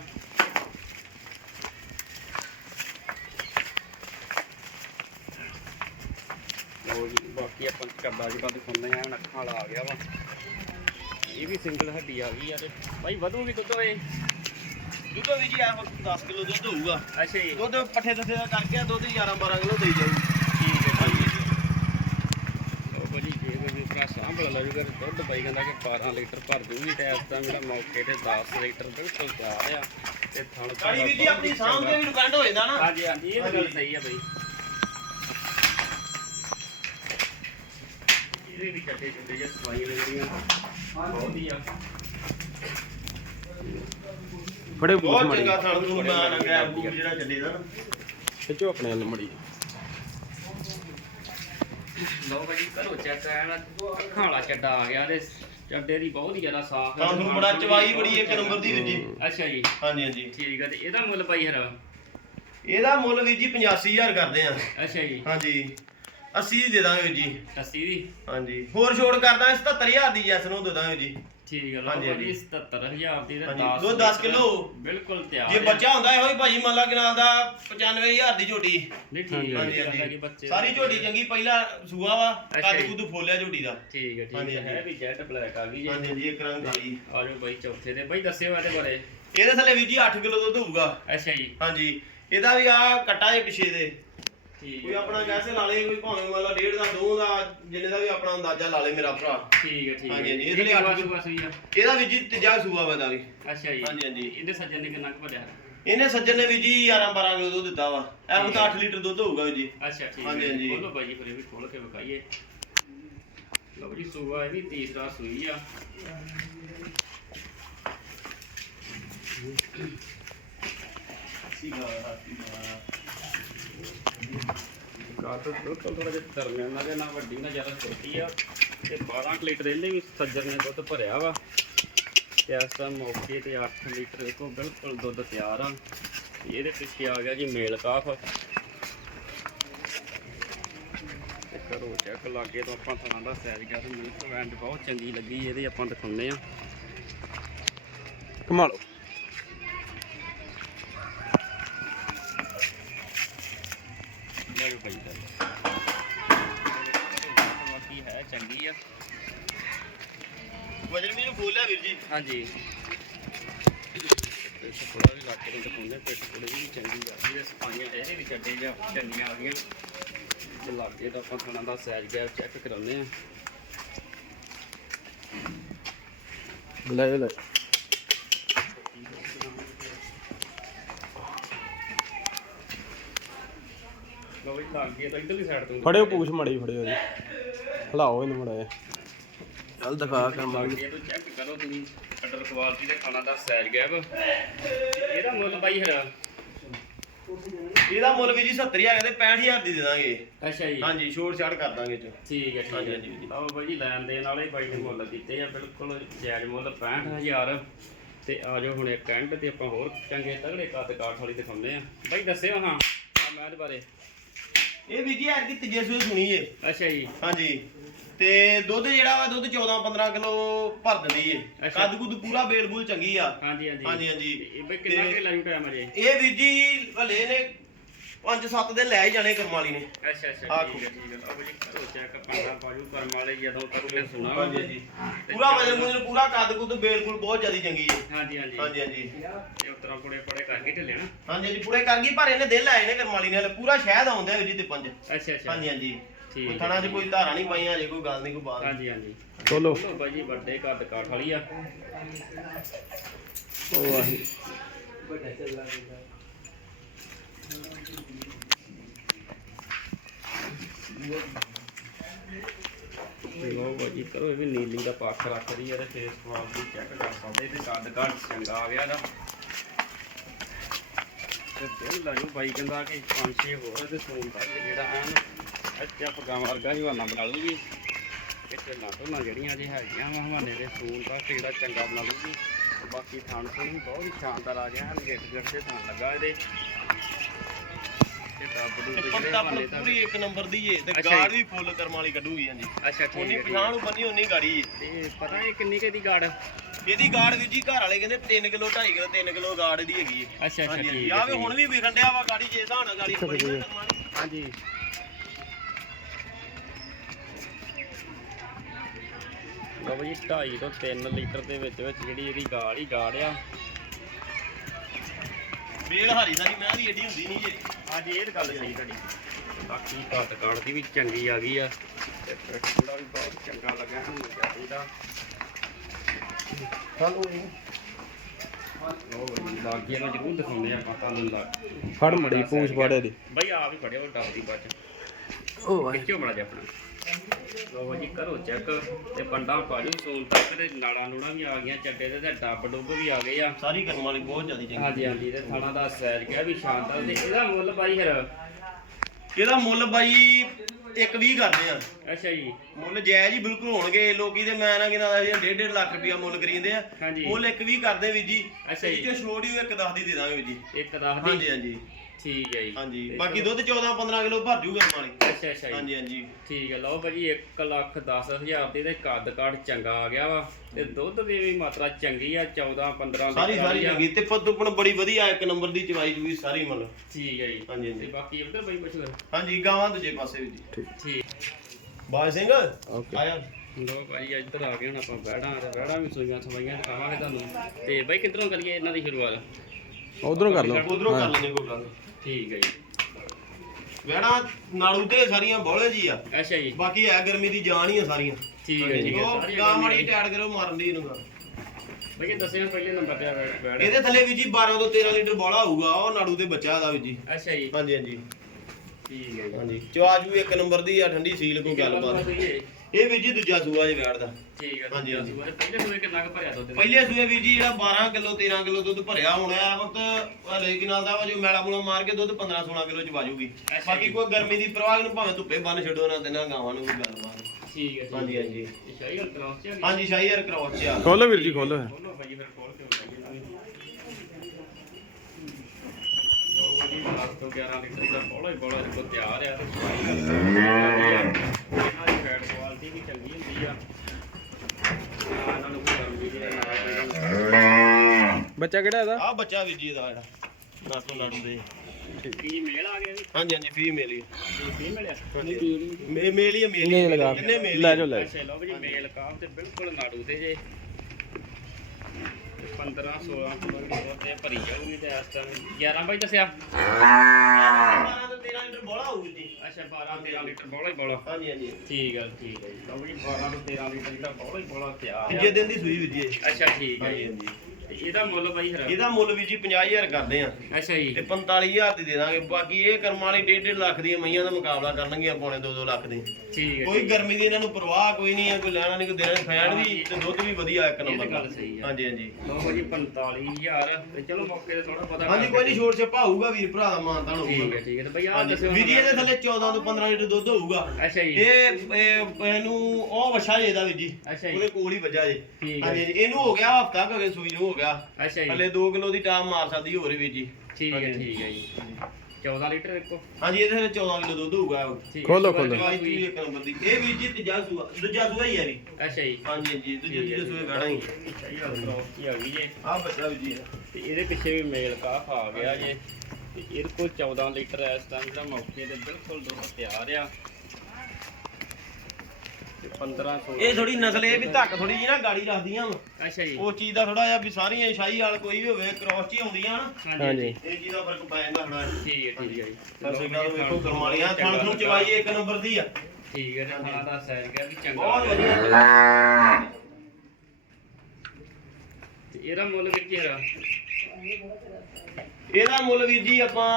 ਲਓ ਜੀ ਬਾਕੀ ਆਪਾਂ ਕੱਦਾ ਜਿਹੜਾ ਦਿਖਾਉਂਦੇ ਆ ਹੁਣ ਅੱਖਾਂ ਵਾਲਾ ਆ ਗਿਆ ਵਾ। ਇਹ ਵੀ ਸਿੰਗਲ ਹੱਡੀ ਆ ਗਈ ਆ ਤੇ ਭਾਈ ਵਧੂਗੀ ਦੁੱਧ ਵੇ ਦੁੱਧ ਵੀ ਜੀ ਆ 10 ਕਿਲੋ ਦੁੱਧ ਹੋਊਗਾ। ਅੱਛਾ ਜੀ। ਦੁੱਧ ਪੱਠੇ ਦੱਸੇ ਦਾ ਕਰਕੇ ਦੁੱਧ 11 12 ਕਿਲੋ ਦੇਈ ਜਾਊ। ਠੀਕ ਹੈ ਭਾਜੀ ਲਓ ਭਾਜੀ ਜੇ ਕੋਈ ਭਰਾ ਸਾਂਭਲ ਲਊਗਾ ਤੇ ਦੁੱਧ ਬਾਈ ਕਹਿੰਦਾ ਕਿ 12 ਲੀਟਰ ਭਰ ਦੂਗੀ ਇਸ ਤਾਂ ਮੇਰਾ ਮੌਕੇ ਤੇ 10 ਲੀਟਰ ਬਿਲਕੁਲ ਤਿਆਰ ਆ ਤੇ ਥਣ ਗਾੜੀ ਵੀ ਜੀ ਆਪਣੀ ਸਾਂਭ ਤੇ ਵੀ ਡਿਪੈਂਡ ਹੋ ਜਾਂਦਾ ਨਾ। ਹਾਂਜੀ ਹਾਂਜੀ ਇਹ ਗੱਲ ਸਹੀ ਆ ਬਈ। ਇਹਦੇ ਵੀ ਕੱਟੇ ਛੋਟੇ ਜਿਹੇ ਸਫ਼ਾਈ ਲੱਗਣੀਆਂ। ਆ ਫੜੇ ਪੂਛ ਬਹੁਤ ਮੜੀ ਚੰਗਾ ਥਣ ਨੂੰ ਨਾ ਨਾ ਗੈਪ ਗੂਪ ਜਿਹੜਾ ਚੱਲੇਦਾ ਨਾ। ਖਿੱਚੋ ਆਪਣੇ ਵੱਲ ਮੜੀ ਲਓ ਭਾਜੀ ਘਰੋਂ ਚੈੱਕ ਕਰਾਇਆ ਅੱਖਾਂ ਵਾਲਾ ਚੱਡਾ ਆ ਗਿਆ ਤੇ ਚੱਡੇ ਦੀ ਬਹੁਤ ਹੀ ਜ਼ਿਆਦਾ ਸਾਫ਼ ਥਣ ਨੂੰ ਬੜਾ ਚਵਾਈ ਬੜੀ ਇੱਕ ਨੰਬਰ ਦੀ ਵੀਰ ਜੀ ਅੱਛਾ ਜੀ। ਹਾਂਜੀ ਹਾਂਜੀ। ਠੀਕ ਹੈ ਤੇ ਇਹਦਾ ਮੁੱਲ ਪਾਈ ਹਰਾ। ਇਹਦਾ ਮੁੱਲ ਵੀਰ ਜੀ 85000 ਕਰਦੇ ਆ। ਅੱਛਾ ਜੀ। ਹਾਂਜੀ। 80 ਦੀ ਦੇ ਦਾਂਗੇ ਵੀਰ ਜੀ। 80 ਦੀ? ਹਾਂਜੀ। ਹੋਰ ਛੋੜ ਕਰਦਾ 77000 ਦੀ ਜੈਸ ਨੂੰ ਦੇ ਦਾਂਗੇ ਜੀ। ਠੀਕ ਹੈ ਲਓ ਹਾਂਜੀ, ਭਾਜੀ 77000 ਦੀ ਤੇ ਹਾਂਜੀ, 10 ਦੁੱਧ 10 ਕਿਲੋ। ਬਿਲਕੁਲ ਤਿਆਰ ਜੇ। ਬੱਚਾ ਹੁੰਦਾ ਇਹੋ ਹੀ ਭਾਜੀ ਮੰਨ ਲਾ ਕਿ ਦਾ 95000 ਦੀ ਝੋਟੀ। ਨਹੀਂ ਠੀਕ ਹੈ ਹਾਂਜੀ ਜੀ, ਕਿ ਹਾਂਜੀ। ਬੱਚੇ ਸਾਰੀ ਝੋਟੀ ਚੰਗੀ ਪਹਿਲਾ ਸੂਆ ਵਾ ਅੱਛਾ ਕੱਦ ਜੀ। ਕੁੱਦ ਫੋਲਿਆ ਝੋਟੀ ਦਾ। ਠੀਕ ਹੈ ਠੀਕ ਹਾਂਜੀ, ਹੈ ਹੈ ਹਾਂਜੀ। ਵੀ ਜੈਟ ਬਲੈਕ ਆ ਗਈ ਜੀ। ਹਾਂਜੀ ਹਾਂਜੀ ਇੱਕ ਰੰਗ ਕਾਲੀ ਆ ਜਾਓ ਬਾਈ ਚੌਥੇ ਤੇ। ਬਾਈ ਦੱਸਿਓ ਇਹਦੇ ਬਾਰੇ। ਇਹਦੇ ਥੱਲੇ ਵੀਰ ਜੀ 8 ਕਿਲੋ ਦੁੱਧ ਹੋਊਗਾ। ਅੱਛਾ ਜੀ। ਹਾਂਜੀ। ਇਹਦਾ ਵੀ ਆ ਕੱਟਾ ਜੇ ਪਿਛੇ ਦੇ। ਠੀਕ ਕੋਈ ਆਪਣਾ ਕੈਸੇ ਲਾ ਲੇ ਕੋਈ ਭਾਵੇਂ ਮੰਨ ਲਾ ਡੇਢ ਦਾ ਦੋ ਦਾ ਜਿੰਨੇ ਦਾ ਵੀ ਆਪਣਾ ਅੰਦਾਜ਼ਾ ਲਾ ਲੇ ਮੇਰਾ ਭਰਾ। ਠੀਕ ਹੈ ਠੀਕ ਹੈ। ਹਾਂਜੀ, ਹਾਂਜੀ, ਇਹਦੇ ਲਈ ਅੱਠ ਬਸ ਆ। ਇਹਦਾ ਵੀ ਜੀ ਤੀਜਾ ਸੂਆ ਵਾ ਵੀ। ਅੱਛਾ ਜੀ। ਹਾਂਜੀ, ਹਾਂਜੀ। ਇਹਦੇ ਸੱਜਣ ਨੇ ਕਿੰਨਾ ਕੁ ਭਰਿਆ? ਇਹਨੇ ਸੱਜਣ ਨੇ ਵੀ ਜੀ 11 12 ਕਿਲੋ ਦੁੱਧ ਦਿੱਤਾ ਵਾ। ਇਹ ਤਾਂ 8 ਲੀਟਰ ਦੁੱਧ ਹੋਊਗਾ ਜੀ। ਅੱਛਾ ਠੀਕ ਹਾਂਜੀ, ਹੈ। ਹਾਂਜੀ। ਖੋਲੋ ਬਾਈ ਜੀ ਫਿਰ ਇਹ ਵੀ ਖੋਲ ਕੇ ਵਿਖਾਈਏ। ਲਓ ਜੀ ਸੂਆ ਇਹ ਵੀ ਤੀਸਰਾ ਸੂਈ ਆ। ਕਾਟ ਬਿਲਕੁਲ ਥੋੜਾ ਜਿਹਾ ਦਰਮਿਆਨਾ ਜਿਹਾ ਨਾ ਵੱਡੀ ਨਾ ਜ਼ਿਆਦਾ ਛੋਟੀ ਆ। ਤੇ 12 ਕੁ ਲੀਟਰ ਇਹਨੇ ਵੀ ਸੱਜਰ ਨੇ ਦੁੱਧ ਭਰਿਆ ਵਾ। ਤੇ ਇਸ ਟਾਈਮ ਮੌਕੇ ਤੇ 8 ਲੀਟਰ ਦੇਖੋ, ਬਿਲਕੁਲ ਦੁੱਧ ਤਿਆਰ ਆ। ਇਹਦੇ ਪਿੱਛੇ ਆ ਗਿਆ ਜੀ ਮੇਲ ਕਾਫ। ਤੇ ਕਰੋ ਚੈੱਕ ਲਾਗੇ ਤੋਂ ਆਪਾਂ ਥਾਂ ਦਾ ਸਾਈਜ਼ ਗਿਆ ਤੇ ਮਿਲਕ ਵੈਂਡ ਬਹੁਤ ਚੰਗੀ ਲੱਗੀ, ਇਹਦੇ ਆਪਾਂ ਦਿਖਾਉਂਦੇ ਆ। ਕਮਾ ਇਹਦੇ ਵੀ ਚੱਡੇ ਜਾਂ ਚੰਗੀਆਂ ਆ ਗਈਆਂ। ਤੇ ਲਾਗੇ ਤਾਂ ਆਪਾਂ ਥਾਣਾ ਦਾ ਸਾਈਜ਼ ਗੈਪ ਚੈੱਕ ਕਰਾਉਂਦੇ ਆ ਲੈ ਲੈ ਲਓ ਵੀ ਲਾਗੇ ਤਾਂ ਇਧਰਲੀ ਸਾਈਡ ਤੋਂ ਫੜਿਓ ਪੂਛ ਮੜੀ ਫੜਿਓ ਜੀ ਹਲਾਓ ਇਹਨੂੰ ਮੜਾ ਚੱਲ ਦਿਖਾ ਕਰ ਮਾਰ ਤੋਂ ਚੈੱਕ ਕਰੋ ਤੁਸੀਂ। ਕਟਰ ਕੁਆਲਿਟੀ ਦੇ ਖਾਣਾ ਦਾ ਸਾਈਜ਼ ਗੈਪ ਇਹਦਾ ਮੁੱਲ ਬਾਈ ਹਰਾ ਇਹਦਾ ਮੁੱਲ ਵੀ ਜੀ 70000 ਦੇ 65000 ਦੀ ਦੇ ਦਾਂਗੇ। ਅੱਛਾ ਜੀ। ਹਾਂਜੀ ਛੋੜ ਛਾੜ ਕਰ ਦਾਂਗੇ ਚ। ਠੀਕ ਹੈ ਠੀਕ ਹਾਂਜੀ, ਹੈ। ਹਾਂਜੀ, ਹਾਂਜੀ। ਆਓ ਬਾਈ ਜੀ ਲੈਣ ਦੇਣ ਵਾਲੇ ਬਾਈ ਨੇ ਮੁੱਲ ਦਿੱਤੇ ਆ ਬਿਲਕੁਲ ਜਾਇਜ਼ ਮੁੱਲ 65000 ਤੇ ਆ ਜਾਓ ਹੁਣ ਇੱਕ ਐਂਡ ਤੇ ਆਪਾਂ ਹੋਰ ਚੰਗੇ ਤਗੜੇ ਕੱਦ ਕਾਠ ਵਾਲੀ ਦਿਖਾਉਂਦੇ ਆ। ਬਾਈ ਦੱਸਿਓ ਹਾਂ ਆ ਮੈਂ ਇਹਦੇ ਬਾਰੇ। ਇਹ ਵੀ ਜੀ ਐਰ ਦੀ ਤੀਜੇ ਸੂਏ ਸੁਣੀ ਏ। ਅੱਛਾ ਜੀ। ਹਾਂਜੀ। ਤੇ ਦੁੱਧ ਜਿਹੜਾ ਵਾ ਦੁੱਧ 14 15 ਕਿਲੋ ਭਰ ਦਿੰਦੀ ਏ ਅੱਛਾ। ਕੱਦ ਕੁੱਦ ਪੂਰਾ ਬੇਲ ਬੂਲ ਚੰਗੀ ਆ। ਹਾਂਜੀ ਹਾਂਜੀ। ਹਾਂਜੀ ਹਾਂਜੀ। ਤੇ ਇਹ ਬਾਈ ਕਿੰਨਾ ਤੇ- ਇਹ ਵੀਰ ਜੀ ਹਲੇ ਨੇ 5-7 ਦਿਨ ਲੈ ਹੀ ਜਾਣੇ ਕਰਮ ਵਾਲੀ ਨੇ। ਅੱਛਾ ਅੱਛਾ ਆਖੋ। ਠੀਕ ਹੈ ਠੀਕ ਹੈ। ਆਓ ਬਾਈ ਘਰੋਂ ਚੈੱਕ ਪੰਗਾ ਪਾਜੂ ਕਰਮ ਵਾਲੇ ਜਦੋਂ ਤੱਕ ਨੇ ਸੁਣਾ ਹਾਂਜੀ ਹਾਂਜੀ। ਪੂਰਾ ਵਜਨ ਮੁਜਨ ਪੂਰਾ ਕੱਦ ਕੁੱਦ ਬੇਲ ਬੂਲ ਬਹੁਤ ਜ਼ਿਆਦਾ ਚੰਗੀ ਏ ਹਾਂਜੀ ਹਾਂਜੀ। ਹਾਂਜੀ ਹਾਂਜੀ। ਇਹ ਉਤਰਾ ਪੁੜੇ ਪੁੜੇ ਕਰਕੇ ਢਿੱਲੇ ਨਾ? ਹਾਂਜੀ ਹਾਂਜੀ ਪੂਰੇ ਕਰ ਗਈ ਪਰ ਇਹਨੇ ਨੇ ਨੇ ਹਲੇ ਪੂਰਾ ਸ਼ਹਿਦ ਆਉਂਦਾ ਵੀਰ ਜੀ ਤੇ ਪੰਜ। ਅੱਛਾ ਅੱਛਾ। ਹਾਂਜੀ ਹਾਂਜੀ। ਠੀਕ। ਥਣਾ 'ਚ ਕੋਈ ਧਾਰਾ ਨਹੀਂ ਪਾਈਆਂ ਜੇ ਕੋਈ ਗੱਲ ਨਹੀਂ ਕੋਈ ਬਾਤ। ਹਾਂਜੀ ਹਾਂਜੀ। ਚਲੋ ਚਲੋ ਬਾਈ ਜੀ ਵੱਡੇ ਕੱਦ ਕਾਠ ਵਾਲੀ ਆ। ਉਹ ਆਹੀ। ਲੋ ਬਾਜੀ ਕਰੋ ਇਹ ਵੀ ਨੀਲੀ ਦਾ ਪੱਖ ਰੱਖ ਰਹੀ ਹੈ ਤੇ ਫੇਸ ਕੁਆਲਿਟੀ ਚੈੱਕ ਕਰ ਸਕਦੇ ਤੇ ਕੱਦ ਕੱਦ ਚੰਗਾ ਆ ਗਿਆ ਇਹਦਾ ਤੇ ਦਿਲ ਲਾਜੂ ਬਾਈ ਕਹਿੰਦਾ ਕਿ ਪੰਜ ਛੇ ਹੋਰ ਤੇ ਸੂਨ ਤੱਕ ਜਿਹੜਾ ਐਨ ਅੱਛਾ ਪਗਾ ਵਰਗਾ ਹਵਾਨਾ ਬਣਾ ਲੂਗੀ ਇੱਥੇ ਨਾ ਤੋਂ ਜਿਹੜੀਆਂ ਜੇ ਹੈਗੀਆਂ ਵਾ ਹਵਾਨੇ ਦੇ ਸੂਨ ਤੱਕ ਜਿਹੜਾ ਚੰਗਾ ਬਣਾ ਲੂਗੀ ਤੇ ਬਾਕੀ ਥਾਣ ਥੂਣ ਵੀ ਬਹੁਤ ਹੀ ਸ਼ਾਨਦਾਰ ਆ ਗਿਆ ਹਨ ਗਿੱਟ ਗਿੱਟ ਤੇ ਥਾਣ ਲੱਗਾ ਇਹਦੇ। ਤੇ ਤੇ ਤਾਂ ਪੂਰੀ ਇੱਕ ਨੰਬਰ ਦੀ ਏ ਤੇ ਗਾੜ। ਵੀ ਫੁੱਲ ਕਰਮ ਵਾਲੀ ਕੱਢੂਗੀ ਹਾਂਜੀ ਅੱਛਾ ਠੀਕ ਹੈ ਪਛਾਣ ਹੈ। ਨੂੰ ਬੰਨੀ ਉਨੀ ਗਾੜੀ ਏ। ਤੇ ਪਤਾ ਇਹ ਕਿੰਨੀ ਕੁ ਦੀ ਗਾੜ? ਇਹਦੀ ਗਾੜ ਵੀ ਜੀ ਘਰ ਵਾਲੇ ਕਹਿੰਦੇ 3 ਕਿਲੋ 2.5 ਕਿਲੋ 3 ਕਿਲੋ ਗਾੜ ਦੀ ਹੈਗੀ ਏ। ਅੱਛਾ ਅੱਛਾ ਹਾਂਜੀ ਠੀਕ ਆ ਹੈ ਵੀ ਹੁਣ ਵੀ ਵਿਖਣ ਡਿਆ ਵਾ ਗਾੜੀ ਜੇ ਹਿਸਾਬ ਨਾਲ ਗਾੜੀ ਬੜੀ ਨਾ ਕਰਮ ਵਾਲੀ ਹਾਂਜੀ। ਲਓ ਜੀ 2.5 ਤੋਂ 3 ਲੀਟਰ ਦੇ ਵਿੱਚ ਵਿੱਚ ਜਿਹੜੀ ਇਹਦੀ ਗਾੜ ਹੀ ਗਾੜ ਆ। ਵੇਲ ਹਾਰੀ ਸਾਰੀ ਮੈਂ ਦੀ ਏਡੀ ਹੁੰਦੀ ਨਹੀਂ ਜੇ। ਹਾਂਜੀ ਇਹ ਗੱਲ ਸਹੀ ਤੁਹਾਡੀ। ਬਾਕੀ ਘੱਟ ਕਾੜ ਦੀ ਵੀ ਚੰਗੀ ਆ ਗਈ ਆ। ਤੇ ਥੋੜਾ ਵੀ ਬਹੁਤ ਚੰਗਾ ਲੱਗਾ ਸਾਨੂੰ ਚਾਹੀਦਾ। ਲਓ ਜੀ ਲਾਗੇ ਨੂੰ ਜ਼ਰੂਰ ਦਿਖਾਉਂਦੇ ਆ ਆਪਾਂ ਤੁਹਾਨੂੰ ਲੱਗ ਫੜ ਮੜੀ ਪੂਛ ਫੜੇ ਦੀ। ਬਈ ਆ ਵੀ ਫੜਿਓ ਡਰਦੀ ਬੱਚ ਉਹ ਖਿੱਚੋ ਬੜਾ ਜਿਹਾ ਆਪਣਾ। ਲਓ ਜੀ ਕਰੋ ਚੈੱਕ ਤੇ ਪੰਡਾ ਪਾਜੂ ਸੂਲ ਤੱਕ ਤੇ ਨਾੜਾਂ ਨੂੜਾਂ ਵੀ ਆ ਗਈਆਂ ਚੱਡੇ ਤੇ ਤੇ ਡੱਬ ਡੁੱਬ ਵੀ ਆ ਗਏ ਆ। ਸਾਰੀ ਕਰਮ ਵਾਲੀ ਬਹੁਤ ਜ਼ਿਆਦਾ ਚੰਗੀ ਹਾਂਜੀ ਹਾਂਜੀ ਤੇ ਥਾਣਾ ਦਾ ਸੈਰ ਗਿਆ ਵੀ ਸ਼ਾਨਦਾਰ ਤੇ ਇਹਦਾ ਮੁੱਲ ਬਾਈ ਫਿਰ? ਇਹਦਾ ਮੁੱਲ ਬਾਈ 120 ਕਰਦੇ ਆ। ਅੱਛਾ ਜੀ। ਮੁੱਲ ਜਾਇਜ਼ ਹੀ ਬਿਲਕੁਲ ਹੋਣਗੇ ਲੋਕੀ ਤੇ ਮੈਂ ਨਾ ਕਿਹਾ 1.5 ਲੱਖ ਰੁਪਇਆ ਮੁੱਲ ਕਰੀਂਦੇ ਆ। ਹਾਂਜੀ। ਮੁੱਲ 120 ਕਰਦੇ ਵੀਰ ਜੀ। ਅੱਛਾ ਜੀ। ਚ ਛੋੜ ਹੀ ਇੱਕ 10 ਦੀ ਦੇ ਦਾਂਗੇ ਵੀਰ ਜੀ। ਇੱਕ ਦਸ ਹਾਂਜੀ ਦੀ ਹਾਂਜੀ। ਠੀਕ ਹੈ ਜੀ। ਹਾਂਜੀ। ਤੇ ਬਾਕੀ ਦੁੱਧ 14 15 ਕਿਲੋ ਭਰ ਜੂ ਕਰਮ ਵਾਲੀ ਅੱਛਾ ਅੱਛਾ ਜੀ। ਹਾਂਜੀ ਹਾਂਜੀ। ਠੀਕ ਹੈ ਲਓ ਭਾਜੀ 1 ਲੱਖ 10 ਹਜ਼ਾਰ ਦੀ ਤੇ ਕੱਦ ਕਾਠ ਚੰਗਾ ਆ ਗਿਆ ਵਾ। ਤੇ ਦੁੱਧ ਦੀ ਵੀ ਮਾਤਰਾ ਚੰਗੀ ਆ 14 15 ਸਾਰੀ ਸਾਰੀ। ਲੱਗੀ ਤੇ ਪੱਦੂਪਣ ਬੜੀ ਵਧੀਆ ਇੱਕ ਨੰਬਰ ਦੀ ਚਵਾਈ ਜੂਈ ਸਾਰੀ ਮਤਲਬ ਠੀਕ ਹੈ ਜੀ। ਹਾਂਜੀ ਤੇ ਹਾਂਜੀ ਬਾਕੀ ਉਧਰ ਬਾਈ ਪੁੱਛ ਲਓ। ਹਾਂਜੀ ਗਾਵਾਂ ਦੂਜੇ ਪਾਸੇ ਵੀ ਜੀ। ਠੀਕ। ਬਾਜ ਸਿੰਘ ਓਕੇ। ਆਇਆ। ਲੋ ਭਾਈ ਇੱਧਰ ਆ ਗਏ ਹੁਣ ਆਪਾਂ ਬੈੜਾਂ ਤੇ ਬੈੜਾਂ ਵੀ ਸੂਈਆਂ ਸਵਾਈਆਂ ਦਿਖਾਵਾਂਗੇ ਤੁਹਾਨੂੰ। ਤੇ ਬਾਈ ਕਿੱਧਰੋਂ ਕਰੀਏ ਇਹਨਾਂ ਦੀ ਸ਼ੁਰੂਆਤ? ਉਧਰੋਂ ਕਰ ਲਓ। ਉਧਰੋਂ ਕਰ ਲੈਣੇ ਕੋਈ ਗੱਲ ਨੀ। ਠੀਕ ਹੈ ਜੀ। ਵਿਹੜਾ ਨਾੜੂ ਤੇ ਸਾਰੀਆਂ ਬੋਲੇ ਜੀ ਆ। ਅੱਛਾ ਜੀ। ਬਾਕੀ ਹੈ ਗਰਮੀ ਦੀ ਜਾਨ ਹੀ ਆ ਸਾਰੀਆਂ। ਠੀਕ ਹੈ ਠੀਕ ਹੈ। ਉਹ ਸਾਰੀ ਗਾਂ ਮਾੜੀ ਕਰੋ ਮਾਰਨ ਦੀ ਇਹਨੂੰ ਇਹ ਦੱਸਿਓ ਪਹਿਲੇ ਨੰਬਰ ਤੇ ਬੈੜ। ਇਹਦੇ ਥੱਲੇ ਵੀ ਜੀ 12 ਤੋਂ 13 ਲੀਟਰ ਬੋਲਾ ਹੋਊਗਾ ਉਹ ਨਾੜੂ ਤੇ ਬੱਚਾ ਦਾ ਵੀ ਜੀ। ਅੱਛਾ ਜੀ। ਹਾਂਜੀ ਹਾਂਜੀ। ਠੀਕ ਹੈ ਜੀ। ਹਾਂਜੀ ਚਵਾਜ ਇੱਕ ਨੰਬਰ ਦੀ ਆ ਠੰਡੀ ਸੀਲ ਕੋਈ ਗੱਲਬਾਤ। ਠੀਕ ਇਹ ਵੀ ਜੀ ਦੂਜਾ ਸੂਆ ਜੇ ਵੈੜ ਦਾ ਹੈ ਹਾਂਜੀ, ਹਾਂਜੀ। ਸੂਆ ਤੇ ਪਹਿਲੇ ਸੂਏ ਕਿੰਨਾ ਕੁ ਭਰਿਆ ਦੁੱਧ ਦੇ? ਪਹਿਲੇ ਸੂਏ ਵੀ ਜੀ ਜਿਹੜਾ 12 ਕਿਲੋ 13 ਕਿਲੋ ਦੁੱਧ ਭਰਿਆ ਹੋਣਾ ਹੈ ਵਕਤ ਹਲੇ ਕਿ ਨਾਲ ਦਾ ਵਾ ਜੋ ਮੈਲਾ ਮੂਲਾ ਮਾਰ ਕੇ ਦੁੱਧ 15 16 ਕਿਲੋ ਚ ਵਾਜੂਗੀ ਅੱਛਾ ਬਾਕੀ ਜੀ। ਕੋਈ ਗਰਮੀ ਦੀ ਪਰਵਾਹ ਨਹੀਂ ਭਾਵੇਂ ਧੁੱਪੇ ਬੰਨ ਛੱਡੋ ਨਾ ਤੇ ਨਾ ਗਾਵਾਂ ਨੂੰ ਕੋਈ ਗੱਲਬਾਤ ਠੀਕ ਹੈ ਠੀਕ ਹਾਂਜੀ ਹੈ। ਹਾਂਜੀ ਇਹ ਸ਼ਾਹੀ ਹਲ ਕਰਾਉਂ ਚ ਆ ਗਈ? ਹਾਂਜੀ ਸ਼ਾਹੀ ਯਾਰ ਕਰੋਚ ਆ ਖੋਲੋ ਵੀਰ ਜੀ ਖੋਲੋ ਖੋਲੋ ਭਾਈ ਫਿਰ ਖੋਲ ਕੇ ਨੂੰ। ਲਓ ਭਾਜੀ, ਦਸ ਤੋਂ 11 ਲੀਟਰ ਦਾ ਬੋਲਾ ਹੀ ਬੋਲਾ ਦੇਖੋ ਤਿਆਰ ਆ ਤੇ ਦੀ ਫੈਟ ਕੁਆਲਿਟੀ ਵੀ ਚੰਗੀ ਹੁੰਦੀ ਆ। ਨਾ ਇਹਨਾਂ ਨੂੰ ਕੋਈ ਗਰਮੀ ਦੀ ਨਾ ਇਹਨਾਂ ਨੂੰ ਬੱਚਾ ਕਿਹੜਾ ਇਹਦਾ? ਆ ਬੱਚਾ ਵੀ ਜੀ ਇਹਦਾ ਜਿਹੜਾ। ਨਾਟੋ ਨਾੜੂ ਦੇ। ਕੀ ਮੇਲ ਆ ਗਿਆ ਜੀ ਹਾਂਜੀ ਹਾਂਜੀ ਫੀਮੇਲ ਹੀ ਕੀ ਮਿਲਿਆ? ਮੇ ਮੇਲ ਹੀ ਆ, ਮੇਲ ਹੀ ਨਹੀਂ ਆ, ਲਗਾ ਤਿੰਨੇ ਮੇਲ ਹੀ ਲੈ ਆ। ਜਾਓ ਲੈ ਅੱਛਾ ਲਓ ਜੀ ਮੇਲ ਕਾਫ ਤੇ ਬਿਲਕੁਲ ਨਾੜੂ ਤੇ ਜੇ। 15 16 ਕਿਲੋ ਦੁੱਧ ਤੇ ਭਰੀ ਜਾਊਗੀ ਤੇ ਇਸ ਟਾਈਮ 11 ਵਜੇ ਦੱਸਿਆ? 12 ਤੋਂ 13 ਲੀਟਰ ਬੋਲਾ ਹੋਊ ਜੀ ਅੱਛਾ 12 13 ਲੀਟਰ ਬੋਲਾ ਹੀ ਬੋਲਾ। ਹਾਂਜੀ ਹਾਂਜੀ। ਠੀਕ ਹੈ ਠੀਕ ਹੈ ਜੀ। ਲਓ ਜੀ 12 ਤੋਂ 13 ਲੀਟਰ ਦਾ ਬੋਲਾ ਹੀ ਬੋਲਾ ਤਿਆਰ ਤੀਜੇ ਦਿਨ ਦੀ ਸੂਈ ਵੀ ਜੀ। ਅੱਛਾ ਠੀਕ ਹੈ ਜੀ। ਇਹਦਾ ਮੁੱਲ ਬਾਈ ਫਿਰ ਇਹਦਾ ਮੁੱਲ ਵੀ ਜੀ 50000 ਕਰਦੇ ਆ। ਅੱਛਾ ਜੀ। ਤੇ 45000 ਦੀ ਦੇ ਦਾਂਗੇ। ਬਾਕੀ ਇਹ ਕਰਮ ਵਾਲੀ 1.5 ਲੱਖ ਦੀਆਂ ਮਈਆਂ ਦਾ ਮੁਕਾਬਲਾ ਕਰਨਗੀਆਂ ਪੌਣੇ 2-2 ਲੱਖ ਦੇ। ਠੀਕ ਹੈ ਕੋਈ ਗਰਮੀ ਦੀ ਇਹਨਾਂ ਨੂੰ ਪਰਵਾਹ ਕੋਈ ਨਹੀਂ ਹੈ ਕੋਈ ਲੈਣਾ ਨਹੀਂ ਕੋਈ ਦੇਣਾ ਨੀ, ਫੈਟ ਵੀ ਤੇ ਦੁੱਧ ਵੀ ਵਧੀਆ ਇੱਕ ਤਾਂ ਨੰਬਰ ਦਾ। ਗੱਲ ਸਹੀ ਆ ਹਾਂਜੀ ਹਾਂਜੀ। ਲਓ ਜੀ 45000 ਤੇ ਚਲੋ ਮੌਕੇ ਤੇ ਥੋੜਾ ਪਤਾ ਹਾਂਜੀ ਕੋਈ ਨਹੀਂ ਛੋੜ ਛਪਾ ਹੋਊਗਾ ਵੀਰ ਭਰਾ ਦਾ ਮਾਨਤਾਨ ਠੀਕ ਹੋਊਗਾ। ਹੈ ਠੀਕ ਹੈ। ਤੇ ਬਈ ਹਾਂਜੀ। ਦੱਸਿਓ ਵੀਰ ਜੀ ਇਹਦੇ ਥੱਲੇ 14 ਤੋਂ 15 ਲੀਟਰ ਦੁੱਧ ਹੋਊਗਾ। ਅੱਛਾ ਜੀ। ਇਹ ਇਹ- ਇਹਨੂੰ ਉਹ ਵਛਾ ਜੇ ਇਹਦਾ ਵੀਰ ਜੀ। ਅੱਛਾ ਜੀ। ਉਹਦੇ ਕੋਲ ਹੀ ਵੱਜਾ ਜੇ। ਠੀਕ ਹੈ ਹਾਂਜੀ ਹਾਂਜੀ। ਇਹਨੂੰ ਹੋ ਗਿਆ ਹਫਤਾ ਹੋ ਗਿਆ ਸੂਈ ਨੂੰ ਹੋ ਗਿਆ। ਅੱਛਾ ਜੀ। ਹਲੇ 2 ਕਿਲੋ ਦੀ ਟਾਪ ਮਾਰ ਸਕਦੀ ਹੋਰ ਵੀਰ ਜੀ। ਠੀਕ ਹੈ। ਠੀਕ ਹੈ ਜੀ। 14 ਲੀਟਰ ਇੱਕੋ ਹਾਂਜੀ ਇਹਦੇ ਥੱਲੇ 14 ਕਿਲੋ ਦੁੱਧ ਹੋਊਗਾ। ਠੀਕ। ਖੋਲੋ, ਖੋਲੋ। ਦਵਾਈ ਕੋਈ- ਤੂੰ ਇੱਕ ਨੰਬਰ ਦੀ। ਇਹ ਵੀਰ ਜੀ ਤੀਜਾ ਸੂਆ ਦੂਜਾ ਸੂਆ ਹੀ ਹੈ ਵੀ ਅੱਛਾ ਜੀ। ਹਾਂਜੀ ਹਾਂਜੀ ਦੂਜੇ ਦੂਜੇ ਸੂਏ ਗਾਣਾ ਹੀ ਕੀ ਆ ਗਈ ਜੇ। ਆਹ ਬੱਚਾ ਵੀ ਜੀ ਤੇ ਇਹਦੇ ਪਿੱਛੇ ਵੀ ਮੇਲ ਕਾਫ ਆ ਗਿਆ ਜੇ। ਤੇ ਇਹਦੇ ਕੋਲ 14 ਲੀਟਰ ਇਸ ਟਾਈਮ ਜਿਹੜਾ ਮੌਕੇ ਤੇ ਬਿਲਕੁਲ ਦੁੱਧ ਤਿਆਰ ਆ। ਤੇ 15 16 ਇਹ ਥੋੜੀ ਨਸਲ ਇਹ ਵੀ ਧੱਕ ਥੋੜੀ ਜੀ ਨਾ ਗਾੜੀ ਰੱਖਦੀਆਂ ਵਾ। ਅੱਛਾ ਜੀ। ਉਹ ਚੀਜ਼ ਦਾ ਥੋੜਾ ਜਿਹਾ ਵੀ ਸਾਰੀਆਂ ਸ਼ਾਹੀ ਵਾਲ ਕੋਈ ਵੀ ਹੋਵੇ ਕ੍ਰੋਸ ਚ ਹੀ ਆਉਂਦੀਆਂ ਨਾ ਹਾਂਜੀ। ਇਹ ਚੀਜ਼ ਦਾ ਫ਼ਰਕ ਪੈ ਜਾਂਦਾ ਥੋੜਾ ਠੀਕ ਹੈ ਠੀਕ ਹੈ ਜੀ। ਸਸੇ ਗੱਲ ਵੇਖੋ ਕਰਮਾਲੀਆਂ ਥਣ ਥਣ ਚਵਾਈ ਇੱਕ ਨੰਬਰ ਦੀ ਆ। ਠੀਕ ਹੈ ਖਾਣਾ ਦਾ ਸਾਈਜ਼ ਗਿਆ ਵੀ ਚੰਗਾ ਬਹੁਤ। ਵਧੀਆ। ਤੇ ਇਹਦਾ ਮੁੱਲ ਵੀ ਕੀ ਹੈਗਾ ਇਹਦਾ ਮੁੱਲ ਵੀਰ ਜੀ ਆਪਾਂ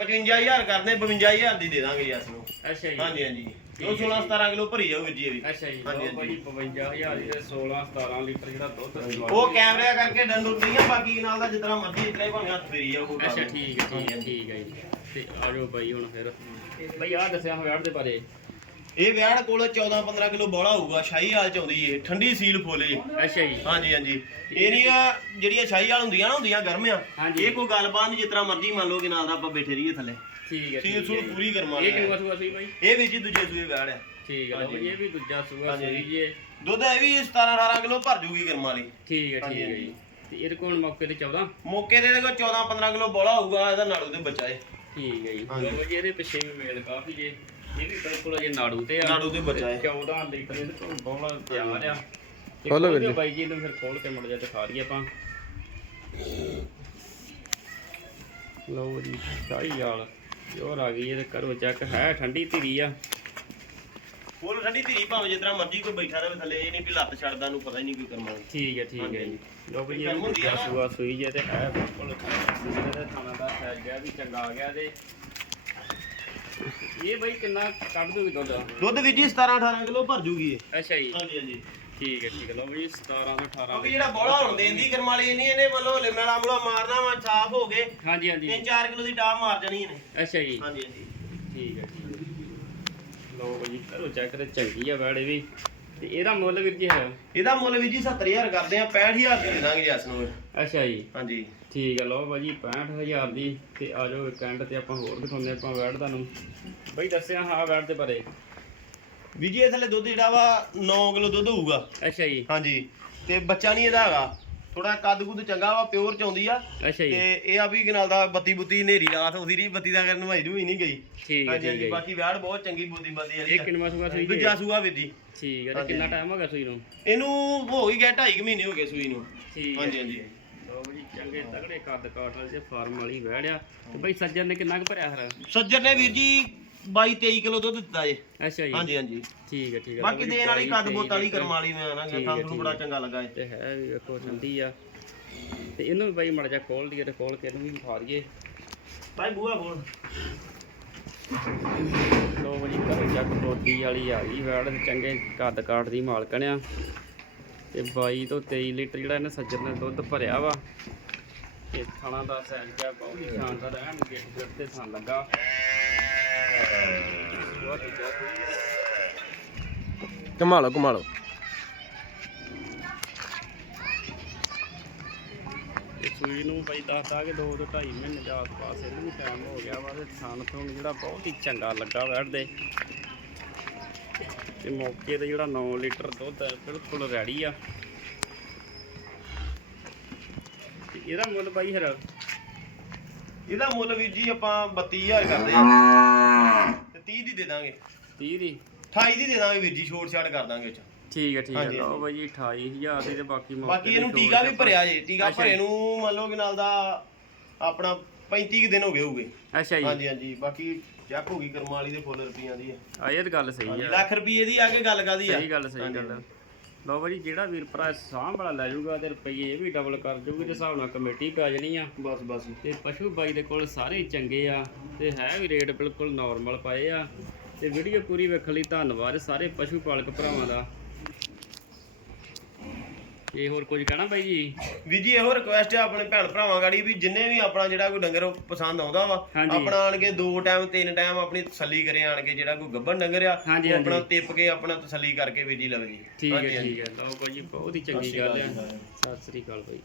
55000 ਕਰਦੇ 52000 ਦੀ ਦੇ ਦਾਂਗੇ ਯਾਸ ਨੂੰ ਅੱਛਾ ਜੀ। ਹਾਂਜੀ ਹਾਂਜੀ। ਉਹ 16 17 ਕਿਲੋ ਭਰੀ ਜਾਊ ਵੀਰ ਜੀ ਇਹ ਵੀ। ਅੱਛਾ ਜੀ। ਹਾਂਜੀ, ਲਓ ਭਾਜੀ 52000 ਦੀ ਤੇ 16 17 ਲੀਟਰ ਜਿਹੜਾ ਦੁੱਧ ਦਵਾ ਉਹ ਕੈਮਰੇ ਕਰਕੇ ਡੰਡੂ ਨਹੀਂ ਆ ਬਾਕੀ ਨਾਲ ਦਾ ਜਿਤਨਾ ਮਰਜ਼ੀ ਇਤਨਾ ਹੀ ਭਾਵੇਂ ਹੱਥ ਫੇਰੀ ਜਾਊ ਕੋਈ ਗੱਲ ਅੱਛਾ ਨਹੀਂ। ਠੀਕ ਹੈ ਠੀਕ ਹੈ ਠੀਕ ਹੈ ਜੀ। ਤੇ ਆ ਜਾਓ ਬਾਈ ਹੁਣ ਫਿਰ। ਬਾਈ ਆ ਦੱਸਿਆ ਹੋਇਆ ਦੇ ਬਾਰੇ। ਇਹ ਵਿਆੜ ਕੋਲ 14 15 ਕਿਲੋ ਬੋਲਾ ਹੋਊਗਾ ਸ਼ਾਹੀ ਹਾਲ ਚ ਆਉਂਦੀ ਏ ਠੰਡੀ ਸੀਲ ਫੁੱਲ ਅੱਛਾ ਜੀ। ਹਾਂਜੀ ਹਾਂਜੀ। ਇਹਦੀਆਂ ਜਿਹੜੀਆਂ ਸ਼ਾਹੀ ਹਾਲ ਹੁੰਦੀਆਂ ਨਾ ਹੁੰਦੀਆਂ ਗਰਮ ਆ। ਹਾਂਜੀ। ਇਹ ਕੋਈ ਗੱਲਬਾਤ ਨਹੀਂ ਜਿਤਨਾ ਮਰਜ਼ੀ ਮੰਨ ਲਓ ਕਿ ਨਾਲ ਦਾ ਆਪਾਂ ਬੈਠੇ ਰਹੀਏ ਥੱਲੇ। ਠੀਕ ਹੈ ਸੀਲ ਸੂਲ। ਪੂਰੀ ਕਰਮਾ ਇਹ ਕਿੰਨਾ ਸੂਆ ਸੀ ਬਾਈ? ਇਹ ਵੀ ਜੀ ਦੂਜੇ ਸੂਏ ਵਿਆੜ ਆ। ਠੀਕ ਹੈ ਲਓ ਇਹ ਵੀ ਦੂਜਾ ਸੂਆ ਹਾਂਜੀ। ਜੇ। ਦੁੱਧ ਇਹ ਵੀ 17 18 ਕਿਲੋ ਭਰ ਜੂਗੀ ਕਰਮਾ ਠੀਕ ਹੈ ਠੀਕ ਹਾਂਜੀ, ਹੈ ਜੀ ਤੇ ਇਹਦੇ ਕੋਲ ਮੌਕੇ ਤੇ 14 ਮੌਕੇ ਤੇ ਦੇਖੋ 14 15 ਕਿਲੋ ਬੋਲਾ ਹੋਊਗਾ ਇਹਦਾ ਨਾੜੂ ਤੇ ਬੱਚਾ ਏ। ਠੀਕ ਹੈ ਜੀ। ਲਓ ਇਹਦੇ ਪਿੱਛੇ ਵੀ ਮੇਲ ਕਾਫੀ ਜੇ। ਇਹ ਵੀ ਬਿਲਕੁਲ ਅਜੇ ਨਾੜੂ ਤੇ ਆ। ਨਾੜੂ ਤੇ ਬੱਚਾ ਏ 14 ਲੀਟਰ ਇਹਦੇ ਕੋਲ ਬੋਲਾ ਤਿਆਰ ਆ ਤੇ ਖੋਲੋ ਖੋਲ ਵੀਰ ਦਿਓ ਜੀ। ਬਾਈ ਜੀ ਇਹਨੂੰ ਫਿਰ ਖੋਲ ਕੇ ਮੁੜ ਜਾ ਦਿਖਾ ਦਈਏ ਆਪਾਂ। ਲਓ ਜੀ ਸ਼ਾਹੀ ਵਾਲ ਪਿਓਰ ਆ ਗਈ ਇਹਦੇ ਕਰੋ ਚੈੱਕ ਹੈ ਠੰਡੀ ਧੀਰੀ ਆ। ਫੁੱਲ ਠੰਡੀ ਧੀਰੀ ਭਾਵੇਂ ਜਿਤਨਾ ਮਰਜ਼ੀ ਕੋਈ ਬੈਠਾ ਰਹੇ ਥੱਲੇ ਇਹ ਨਹੀਂ ਵੀ ਲੱਤ ਛੱਡਦਾ ਨੂੰ ਪਤਾ ਹੀ ਨਹੀਂ ਕੋਈ ਕਰਮਾ ਦਾ। ਠੀਕ ਹੈ ਠੀਕ ਹੈ ਜੀ। ਲਓ ਬਈ ਇਹ ਹੁੰਦੀ ਆ ਵੀ ਨਾ। ਸੂਆ ਸੂਈ ਜੇ ਤੇ ਹੈ ਬਿਲਕੁਲ। ਇਹਦੇ ਥਾਣਾ ਦਾ ਸਾਈਜ਼ ਗਿਆ ਵੀ ਚੰਗਾ ਆ ਗਿਆ ਤੇ। ਇਹ ਬਈ ਕਿੰਨਾ ਕੱਢ ਦੋਗੇ ਦੁੱਧ? ਦੁੱਧ ਵੀ ਜੀ 17 18 ਕਿਲੋ ਭਰ ਜੂਗੀ ਇਹ। ਅੱਛਾ ਜੀ। ਹਾਂਜੀ ਹਾਂਜੀ। ਠੀਕ ਹੈ ਠੀਕ ਹੈ। ਲਓ ਬਈ 17 ਤੋਂ 18 ਕਿਉਂਕਿ ਜਿਹੜਾ ਬੋਲਾ ਹੁਣ ਦੇਂਦੀ ਕਰਮ ਵਾਲੀ ਨਹੀਂ ਇਹਨੇ ਮਤਲਬ ਹਲੇ ਮੇਲਾ ਮੁਲਾ ਮਾਰਨਾ ਵਾ ਸਾਫ਼ ਹੋ ਗਏ। ਹਾਂਜੀ ਹਾਂਜੀ। 3-4 ਕਿਲੋ ਦੀ ਟਾਪ ਮਾਰ ਜਾਣੀ ਇਹਨੇ। ਅੱਛਾ ਜੀ। ਹਾਂਜੀ ਹਾਂਜੀ। ਠੀਕ ਹੈ ਠੀਕ ਹੈ। ਲਓ ਬਈ ਕਰੋ ਚੈੱਕ ਤੇ ਚੰਗੀ ਆ ਵੈੜੇ ਵੀ। ਤੇ ਇਹਦਾ ਮੁੱਲ ਵੀਰ ਜੀ ਹੈ? ਇਹਦਾ ਮੁੱਲ ਵੀ ਜੀ 70000 ਕਰਦੇ ਆ 65000 ਦੇ ਦੇ ਦਾਂਗੇ ਜੈਸ ਨੂੰ। ਇਹ। ਅੱਛਾ ਜੀ। ਹਾਂਜੀ। ਠੀਕ ਹੈ ਲਓ ਬਾਜੀ 65000 ਦੀ ਤੇ ਆ ਜਾਓ ਇੱਕ ਐਂਡ ਤੇ ਆਪਾਂ ਹੋਰ ਦਿਖਾਉਂਦੇ ਆਪਾਂ ਵੈੜ ਤੁਹਾਨੂੰ। ਬਈ ਦੱਸਿਆ ਹਾਂ ਵੈੜ ਦੇ ਬਾਰੇ। ਵੀ ਜੀ ਇਹ ਥੱਲੇ ਦੁੱਧ ਜਿਹੜਾ ਵਾ 9 ਕਿਲੋ ਦੁੱਧ ਹੋਊਗਾ। ਅੱਛਾ ਜੀ। ਹਾਂਜੀ। ਤੇ ਬੱਚਾ ਨਹੀਂ ਇਹਦਾ ਹੈਗਾ। ਥੋੜਾ ਕੱਦ ਕੁੱਦ ਚੰਗਾ ਵਾ ਪਿਓਰ ਚ ਆਉਂਦੀ ਆ। ਅੱਛਾ ਜੀ। ਤੇ ਇਹ ਆ ਵੀ ਨਾਲ ਦਾ ਬੱਤੀ ਬੁੱਤੀ ਨੇਰੀ ਰਾਤ ਉਹਦੀ ਰਹੀ ਬੱਤੀ ਦਾ ਕਰਨ ਨਵਾਈ ਨੂੰ ਹੀ ਨਹੀਂ ਗਈ। ਠੀਕ ਹੈ ਹੈ ਬਾਕੀ ਵਿਆੜ ਬਹੁਤ ਚੰਗੀ ਬੋਦੀ ਬਾਦੀ ਵਾਲੀ ਇਹ ਆ ਕਿੰਨਵਾ ਸੂਆ ਸੂਈ ਜੀ ਦੂਜਾ ਸੂਆ ਵੀ ਦੀ ਠੀਕ ਹੈ ਤੇ ਕਿੰਨਾ ਟਾਈਮ ਹੋ ਗਿਆ ਸੂਈ ਨੂੰ? ਇਹਨੂੰ ਹੋ ਹੀ ਗਿਆ 2.5 ਮਹੀਨੇ ਹੋ ਗਏ ਸੂਈ ਨੂੰ। ਠੀਕ ਹੈ ਹਾਂਜੀ ਹਾਂਜੀ। ਲਓ ਜੀ ਚੰਗੇ ਤਗੜੇ ਕੱਦ ਕਾਟ ਵਾਲੇ ਤੇ ਫਾਰਮ ਵਾਲੀ ਵੈੜਿਆ ਤੇ ਬਈ ਸੱਜਣ ਨੇ ਕਿੰਨਾ ਕੁ ਭਰਿਆ ਹਰ ਸੱਜਰ ਨੇ ਵੀਰ ਜੀ 22 23 ਕਿਲੋ ਦੁੱਧ ਦਿੱਤਾ ਜੇ। ਅੱਛਾ ਜੀ। ਹਾਂਜੀ ਹਾਂਜੀ। ਠੀਕ ਹੈ ਠੀਕ ਹੈ। ਬਾਕੀ ਦੇਣ ਵਾਲੀ ਕੱਦ ਬੋਤ ਵਾਲੀ ਕਰਮ ਵਾਲੀ ਮੈਂ ਨਾ ਠੀਕ ਹੈ, ਤੁਹਾਨੂੰ ਠੀਕ ਬੜਾ ਹੈ। ਚੰਗਾ ਲੱਗਾ ਤੇ ਹੈ ਵੀ ਵੇਖੋ ਠੰਡੀ ਆ। ਤੇ ਇਹਨੂੰ ਵੀ ਬਾਈ ਮੜ ਜਾ ਖੋਲ ਦਈਏ ਤੇ ਖੋਲ ਕੇ ਇਹਨੂੰ ਵੀ ਖਾ ਦਈਏ। ਭਾਈ ਬੂਆ ਬੋਲ ਲੋ ਵਜੀ ਘਰੇ ਚੱਕ ਰੋਟੀ ਵਾਲੀ ਆ ਗਈ ਵੈੜ ਤੇ ਚੰਗੇ ਕੱਦ ਕਾਠ ਦੀ ਮਾਲਕਣ ਆ। ਤੇ 22 ਤੋਂ 23 ਲੀਟਰ ਜਿਹੜਾ ਇਹਨੇ ਸੱਜਰ ਨੇ ਦੁੱਧ ਭਰਿਆ ਵਾ। ਤੇ ਥਣਾ ਦਾ ਸਾਈਜ਼ ਜਿਹਾ ਬਹੁਤ ਹੀ ਸ਼ਾਨਦਾਰ ਐਨ ਗਿੱਟ ਗਿੱਟ ਤੇ ਥਣ ਲੱਗਾ। ਹੀ ਘੁਮਾ ਲਓ ਘੁਮਾ ਲਓ ਸੂਈ ਨੂੰ ਬਈ ਦੱਸਦਾ ਕਿ 2 ਤੋਂ 2.5 ਮਹੀਨੇ ਦੇ ਆਸ-ਪਾਸ ਇਹਨੂੰ ਵੀ ਟਾਈਮ ਹੋ ਗਿਆ ਵਾ ਤੇ ਥਣ ਤੋਂ ਜਿਹੜਾ ਬਹੁਤ ਹੀ ਚੰਗਾ ਲੱਗਾ ਵੈੜਦੇ ਤੇ ਮੌਕੇ ਤੇ ਜਿਹੜਾ 9 ਲੀਟਰ ਦੁੱਧ ਹੈ ਬਿਲਕੁਲ ਰੈਡੀ ਆ। ਤੇ ਇਹਦਾ ਮੁੱਲ ਬਾਈ ਹਰ ਇਹਦਾ ਮੁੱਲ ਵੀਰ ਜੀ ਆਪਾਂ 32000 ਕਰਦੇ ਆ। ਤੇ 30 ਦੀ ਦੇ ਦਾਂਗੇ। 30 ਦੀ? 28 ਦੀ ਦੇ ਦਾਂਗੇ ਵੀਰ ਜੀ ਛੋਟ ਛਾਟ ਕਰ ਦਾਂਗੇ ਠੀਕ ਹੈ ਠੀਕ ਹੈ ਲਓ ਬਾਈ ਜੀ 28000 ਦੀ ਤੇ ਬਾਕੀ ਮੌਕੇ ਬਾਕੀ ਇਹਨੂੰ ਟੀਕਾ ਵੀ ਭਰਿਆ ਜੇ। ਟੀਕਾ ਭਰੇ। ਨੂੰ ਮੰਨ ਲਓ ਕਿ ਨਾਲ ਦਾ ਆਪਣਾ 35 ਕੁ ਦਿਨ ਹੋ ਗਏ ਹੋਗੇ ਅੱਛਾ ਜੀ। ਹਾਂਜੀ ਹਾਂਜੀ। ਬਾਕੀ ਚੈੱਕ ਹੋ ਗਈ ਕਰਮ ਵਾਲੀ ਦੇ ਫੁੱਲ ਰੁਪਈਆਂ ਦੀ। ਆ ਆ ਇਹ ਤਾਂ ਗੱਲ ਸਹੀ ਆ। ਲੱਖ ਰੁਪਏ ਦੀ ਆ ਕੇ ਗੱਲ ਕਾਦੀ ਆ? ਸਹੀ ਗੱਲ ਸਹੀ ਗੱਲ। ਲਓ ਬਾਈ ਜਿਹੜਾ ਵੀਰ ਭਰਾ ਸਾਂਭ ਵਾਲਾ ਲੈ ਜਾਊਗਾ ਤੇ ਰੁਪਈਏ ਇਹ ਵੀ ਡਬਲ ਕਰ ਜਾਊਗੀ ਤੇ ਹਿਸਾਬ ਨਾਲ ਕਮੇਟੀ ਪੈ ਜਾਣੀ ਆ। ਬਸ ਬਸ। ਤੇ ਪਸ਼ੂ ਬਾਈ ਦੇ ਕੋਲ ਸਾਰੇ ਹੀ ਚੰਗੇ ਆ ਤੇ ਹੈ ਵੀ ਰੇਟ ਬਿਲਕੁਲ ਨਾਰਮਲ ਪਾਏ ਆ। ਤੇ ਵੀਡੀਓ ਪੂਰੀ ਵੇਖਣ ਲਈ ਧੰਨਵਾਦ ਸਾਰੇ ਪਸ਼ੂ ਪਾਲਕ ਭਰਾਵਾਂ ਦਾ। ਤੇ ਹੋਰ ਕੁਝ ਕਹਿਣਾ ਬਾਈ ਜੀ ਵੀ ਜੀ ਇਹੋ ਰਿਕੁਐਸਟ ਹੈ ਆਪਣੇ ਭੈਣ ਭਰਾਵਾਂ ਗਾੜੀ ਵੀ ਜਿੰਨੇ ਵੀ ਆਪਣਾ ਜਿਹੜਾ ਕੋਈ ਡੰਗਰ ਪਸੰਦ ਆਉਂਦਾ ਵਾ ਹਾਂਜੀ। ਆਪਣਾ ਆਣ ਕੇ ਦੋ ਟਾਈਮ ਤਿੰਨ ਟਾਈਮ ਆਪਣੀ ਤਸੱਲੀ ਕਰੇ ਆਣ ਕੇ ਜਿਹੜਾ ਕੋਈ ਗੱਭਣ ਡੰਗਰ ਆ ਹਾਂਜੀ, ਉਹ ਆਪਣਾ। ਟਿੱਪ ਕੇ ਆਪਣਾ ਤਸੱਲੀ ਕਰਕੇ ਵੀ ਜੀ ਲਵੇ ਜੀ ਠੀਕ ਹੈ। ਠੀਕ ਹੈ ਲਓ ਜੀ ਬਹੁਤ ਹੀ ਚੰਗੀ ਗੱਲ ਜੀ। ਸਤਿ ਸ੍ਰੀ ਅਕਾਲ ਬਾਈ